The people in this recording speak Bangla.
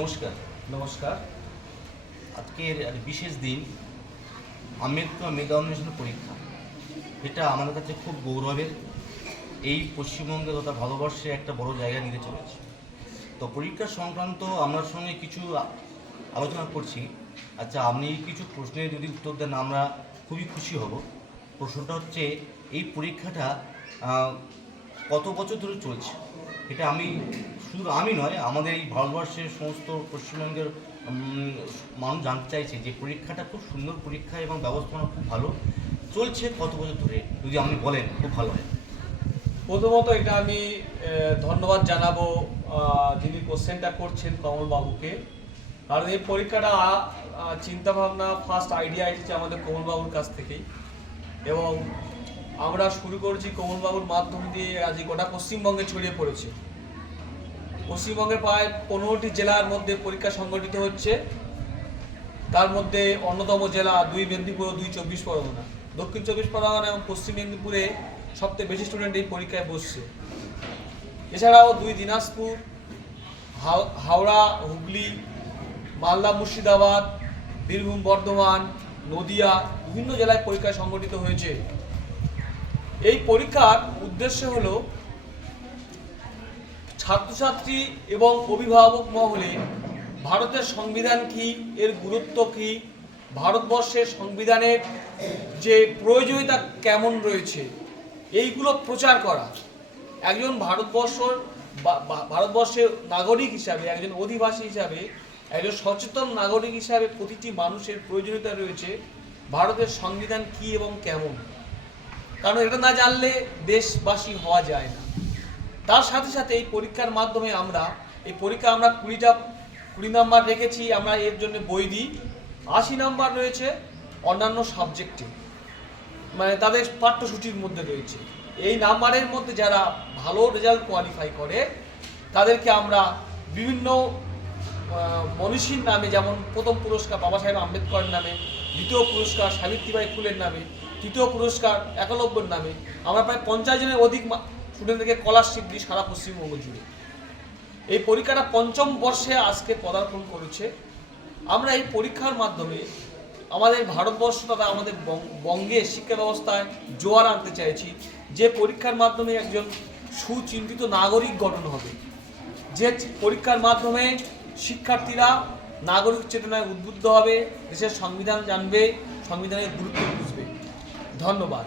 নমস্কার। নমস্কার। আজকের বিশেষ দিন আম্বেদকর মেধা অন্বেষণ পরীক্ষা। এটা আমাদের কাছে খুব গৌরবের। এই পশ্চিমবঙ্গে তথা ভারতবর্ষে একটা বড় জায়গা নিতে চলেছে। তো পরীক্ষা সংক্রান্ত আপনার সঙ্গে কিছু আলোচনা করছি। আচ্ছা, আপনি কিছু প্রশ্নের যদি উত্তর দেন আমরা খুবই খুশি হব। প্রশ্নটা হচ্ছে, এই পরীক্ষাটা কত বছর ধরে চলছে? এটা শুধু আমি নয়, আমাদের এই ভারতবর্ষের সমস্ত পশ্চিমবঙ্গের মানুষ জানতে চাইছে যে পরীক্ষাটা খুব সুন্দর পরীক্ষা এবং ব্যবস্থাপনা খুব ভালো চলছে কত বছর ধরে, যদি আপনি বলেন খুব ভালো হয়। প্রথমত এটা আমি ধন্যবাদ জানাবো যিনি কোশ্চেনটা করছেন কমলবাবুকে, কারণ এই পরীক্ষাটা চিন্তাভাবনা ফার্স্ট আইডিয়া এসেছে আমাদের কমলবাবুর কাছ থেকেই, এবং আমরা শুরু করেছি কমলবাবুর মাধ্যম দিয়ে। আজ গোটা পশ্চিমবঙ্গে ছড়িয়ে পড়েছে। পশ্চিমবঙ্গের প্রায় 15টি জেলার মধ্যে পরীক্ষা সংগঠিত হচ্ছে। তার মধ্যে অন্যতম জেলা 2 মেদিনীপুর ও 2 চব্বিশ পরগনা। দক্ষিণ চব্বিশ পরগনা এবং পশ্চিম মেদিনীপুরে সবথেকে বেশি স্টুডেন্ট এই পরীক্ষায় বসছে। এছাড়াও 2 দিনাজপুর, হাওড়া, হুগলি, মালদা, মুর্শিদাবাদ, বীরভূম, বর্ধমান, নদিয়া বিভিন্ন জেলায় পরীক্ষা সংগঠিত হয়েছে। এই পরীক্ষার উদ্দেশ্য হলো ছাত্রছাত্রী এবং অভিভাবক মহলে ভারতের সংবিধান কি, এর গুরুত্ব কি, ভারতবর্ষের সংবিধানের যে কেমন রয়েছে, এইগুলো প্রচার করা। একজন ভারতবর্ষের নাগরিক হিসাবে, একজন অধিবাসী হিসাবে, একজন সচেতন নাগরিক হিসাবে প্রতিটি মানুষের প্রয়োজনীয়তা রয়েছে ভারতের সংবিধান কি এবং কেমন। কারণ এটা না জানলে দেশবাসী হওয়া যায় না। তার সাথে সাথে এই পরীক্ষার মাধ্যমে আমরা 20 নাম্বার রেখেছি। আমরা এর জন্য বই দিই। 80 নাম্বার রয়েছে অন্যান্য সাবজেক্টে, মানে তাদের পাঠ্যসূচির মধ্যে রয়েছে। এই নাম্বারের মধ্যে যারা ভালো রেজাল্ট কোয়ালিফাই করে তাদেরকে আমরা বিভিন্ন মনীষীর নামে, যেমন প্রথম পুরস্কার বাবা সাহেব আম্বেদকরের নামে, দ্বিতীয় পুরস্কার সাবিত্রীবাই ফুলের নামে, তৃতীয় পুরস্কার একলব্যর নামে, আমরা প্রায় 50 জনের অধিক স্টুডেন্টদেরকে স্কলারশিপ দিই সারা পশ্চিমবঙ্গ জুড়ে। এই পরীক্ষাটা 5ম বর্ষে আজকে পদার্পণ করেছে। আমরা এই পরীক্ষার মাধ্যমে আমাদের ভারতবর্ষ তথা আমাদের বঙ্গের শিক্ষা ব্যবস্থায় জোয়ার আনতে চাইছি, যে পরীক্ষার মাধ্যমে একজন সুচিন্তিত নাগরিক গঠন হবে, যে পরীক্ষার মাধ্যমে শিক্ষার্থীরা নাগরিক চেতনায় উদ্বুদ্ধ হবে, দেশের সংবিধান জানবে, সংবিধানের গুরুত্ব বুঝবে। ধন্যবাদ।